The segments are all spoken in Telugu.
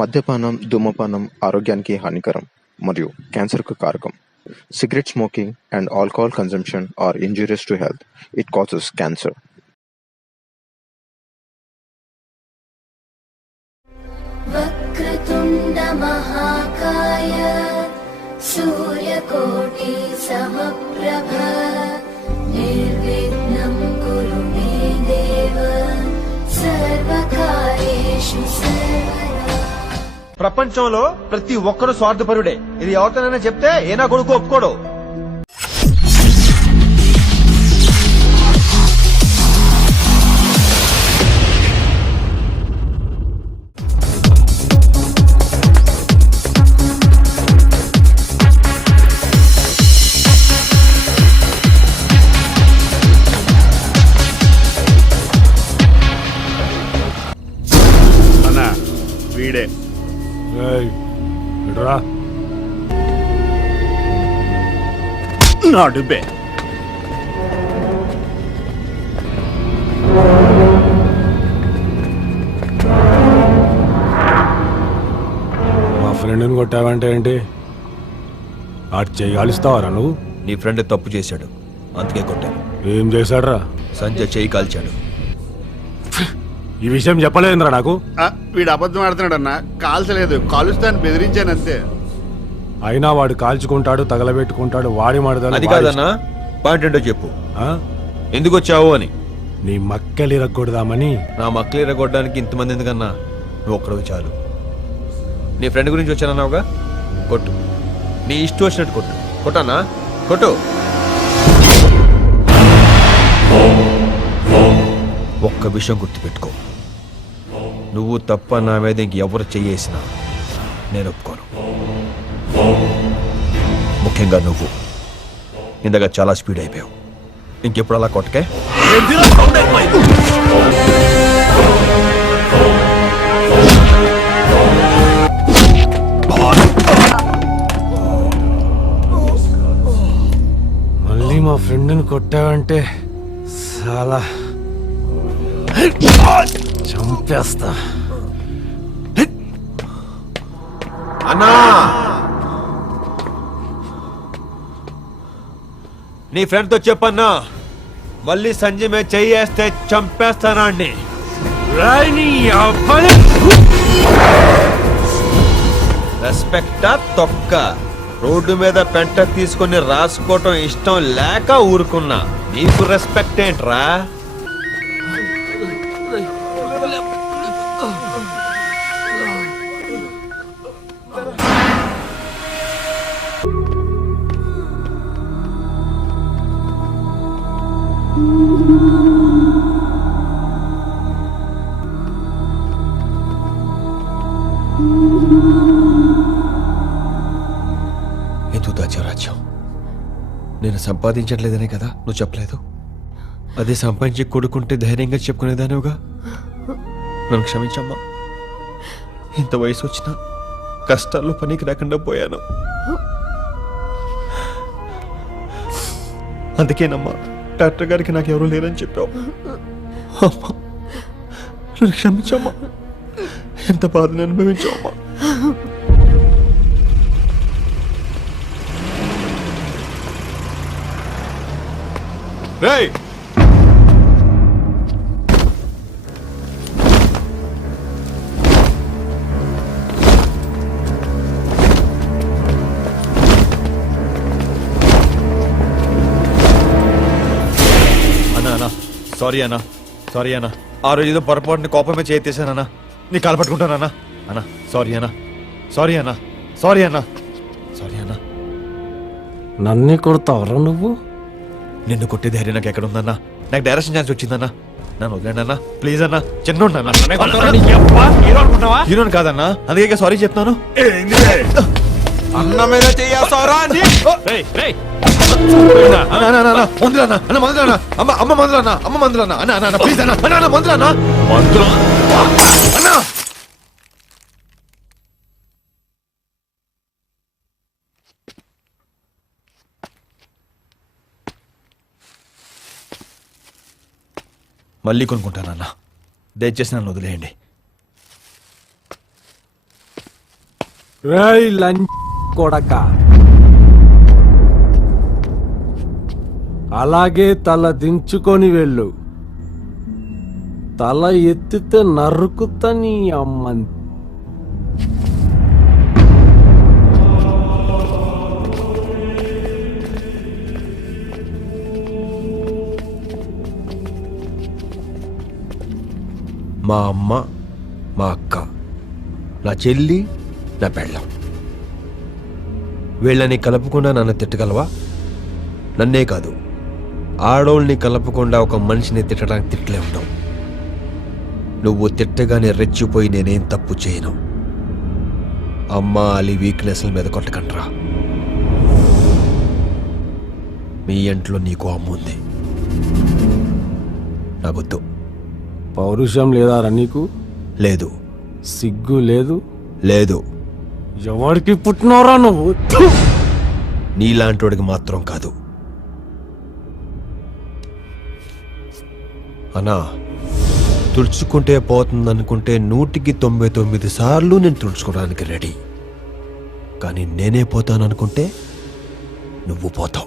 మద్యపానం, ధూమపానం ఆరోగ్యానికి హానికరం మరియు క్యాన్సర్‌కు కారకం. Cigarette smoking and alcohol consumption are injurious to health. It causes cancer. Vakratunda మహాకాయ సూర్యకోటి సమప్రభ నిర్విఘ్నం కురు మే దేవ సర్వకార్యేషు సర్వదా. ప్రపంచంలో ప్రతి ఒక్కరు స్వార్థపరుడే. ఇది ఎవరితోనైనా చెప్తే ఏనా కొడుకు ఒప్పుకోడు. అన్నా వీడే నడుబే. మా ఫ్రెండ్ని కొట్టావంటే ఏంటి? ఆడు చేయగలుస్తావారా నువ్వు? నీ ఫ్రెండ్ తప్పు చేశాడు, అందుకే కొట్టాను. ఏం చేశాడ్రా? సంజయ్ చేయి కాల్చాడు. ఈ విషయం చెప్పలేదురా నాకు. వీడు అబద్ధం ఆడుతున్నాడు అన్న. కాల్చలేదు, కాలుస్తాను బెదిరించాను అంతే. అయినా వాడు కాల్చుకుంటాడు, తగలబెట్టుకుంటాడు. వాడి మడదలు అది కాదన్నా, పాయింట్ ఏంటో చెప్పు. ఎందుకు వచ్చావు అని. నీ మక్కలు ఇరగొడదామని. నా మక్కలు ఇరగొట్టడానికి ఇంతమంది ఎందుకన్నా? నువ్వు ఒక్కడివి చాలు. నీ ఫ్రెండ్ గురించి వచ్చానన్నావుగా, కొట్టు. నీ ఇష్టం వచ్చినట్టు కొట్టు. కొట్టన్నా, కొట్టు. ఒక్క విషయం గుర్తుపెట్టుకో, నువ్వు తప్ప నా మీద ఇంకెవరు చెయ్యేసినా నేను ఒప్పుకోను. ముఖ్యంగా నువ్వు ఇందాక చాలా స్పీడ్ అయిపోయావు. ఇంకెప్పుడు అలా కొట్టకే. మళ్ళీ మా ఫ్రెండ్ని కొట్టావంటే చాలా చంపేస్తా. అన్నా, నీ ఫ్రెండ్తో చెప్పన్నా, మళ్ళీ సంజయ్ మీద చెయ్యేస్తే చంపేస్తానా అండి. రెస్పెక్టా తొక్క. రోడ్డు మీద పెంట తీసుకొని రాసుకోవటం ఇష్టం లేక ఊరుకున్నా. నీకు రెస్పెక్ట్ ఏంట్రా? ఎందుకు దాచా రాజ్యం? నేను సంపాదించట్లేదనే కదా నువ్వు చెప్పలేదు? అదే సంపాదించి కొడుకుంటే ధైర్యంగా చెప్పుకునేదానివుగా. నన్ను క్షమించమ్మా. ఇంత వయసు వచ్చినా కష్టాల్లో పనికి రాకుండా పోయాను. అందుకేనమ్మా డాక్టర్ గారికి నాకు ఎవరు లేరని చెప్పావు. అమ్మా, నన్ను క్షమించమ్మా. ఎంత బాధను అనుభవించావమ్మా. రేయ్, సారీ అన్నా, సారీ అన్నా. ఆ రోజు ఏదో పొరపాటుని కోపమే చేసేసానన్నా. నీ కాలు పట్టుకుంటానన్నా. అన్నా సారీ అన్నా, సారీ అన్నా, సారీ అన్నా, సారీ అన్నా. నన్నే కొడతావరా నువ్వు? నిన్ను కొట్టే ధైర్యం నాకు ఎక్కడ ఉందన్నా? నాకు డైరెక్షన్ ఛాన్స్ వచ్చిందన్నా. నన్ను వదిలేండి అన్నా, ప్లీజ్ అన్నా. చిన్న హీరోని కాదన్నా, అందుకే సారీ చెప్తాను. అన్న మీద చెయ్యారా? మళ్ళీ కొనుక్కుంటానన్నా, దయచేసి నన్ను వదిలేయండి. రేయ్ లంచ్ కొడక, అలాగే తల దించుకొని వెళ్ళు. తల ఎత్తితే నరుకుతా నీ అమ్మని. మా అమ్మ, మా అక్క, నా చెల్లి, నా పెళ్ళం, వీళ్ళని కలపకుండా నన్ను తిట్టగలవా? నన్నే కాదు, ఆడోళ్ళని కలపకుండా ఒక మనిషిని తిట్టడానికి తిట్టలే ఉండవు. నువ్వు తిట్టగానే రెచ్చిపోయి నేనేం తప్పు చేయను. అమ్మ అలి వీక్నెస్ల మీద కొట్టకంట్రా. మీ ఇంట్లో నీకు అమ్మ ఉంది, నాకొద్దు. పౌరుషం లేదారా నీకు? లేదు. సిగ్గు లేదు? లేదు. ఎవరికి పుట్టినవరా నువ్వు? నీలాంటోడికి మాత్రం కాదు. అన్నా, తుడుచుకుంటే పోతుందనుకుంటే 199 సార్లు నేను తుడుచుకోవడానికి రెడీ. కానీ నేనే పోతాననుకుంటే నువ్వు పోతావు.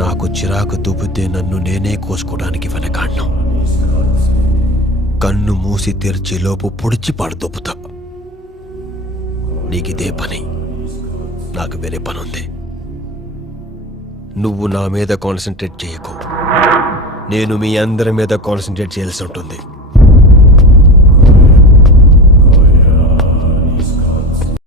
నాకు చిరాకు దూపితే నన్ను నేనే కోసుకోవడానికి వెనకాడ్ను. కన్ను మూసి తెరిచి లోపు పొడిచి పాడుదొప్పుతా. నీకిదే పని, నాకు వేరే పని ఉంది. నువ్వు నా మీద కాన్సన్ట్రేట్ చేయకు, నేను మీ అందరి మీద కాన్సన్ట్రేట్ చేయాల్సి ఉంటుంది.